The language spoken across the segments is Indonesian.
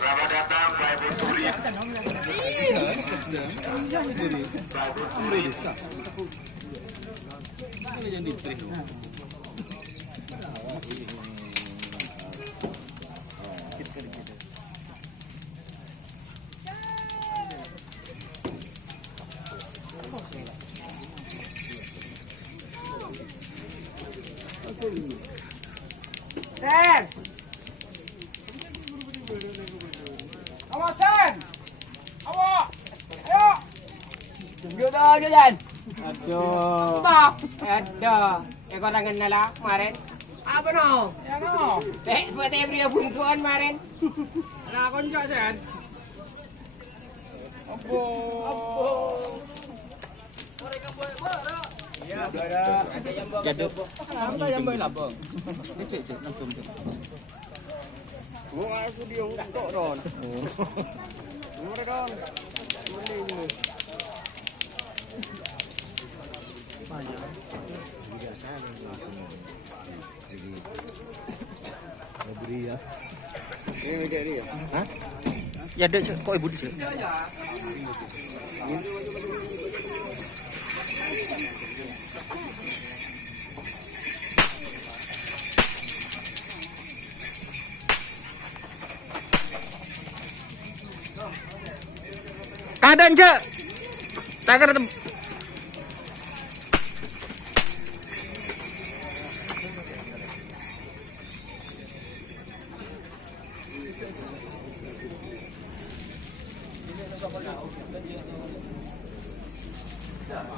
Selamat datang Pak Ibu Turi. Sen! Ayo Sen! Ayo! Ayo! Jodoh jalan. Aduh. Apa? Aduh. Kau orang kenal lah kemarin. Apa no? Ya no. Buat beri buntuan kemarin. Nah, kau juga Sen. Apa? Mereka boleh marah. Iya, ada yang bawa jaduk. Apa yang bawa apa? Cek langsung tu. Gua aku dia untuk Ron. Murah dong. Boleh ni. Banyak. Beri ya. Ini dia. Hah? Ya ada kok ibu di sini. Keadaan je. Tak kena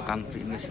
Kang Primus.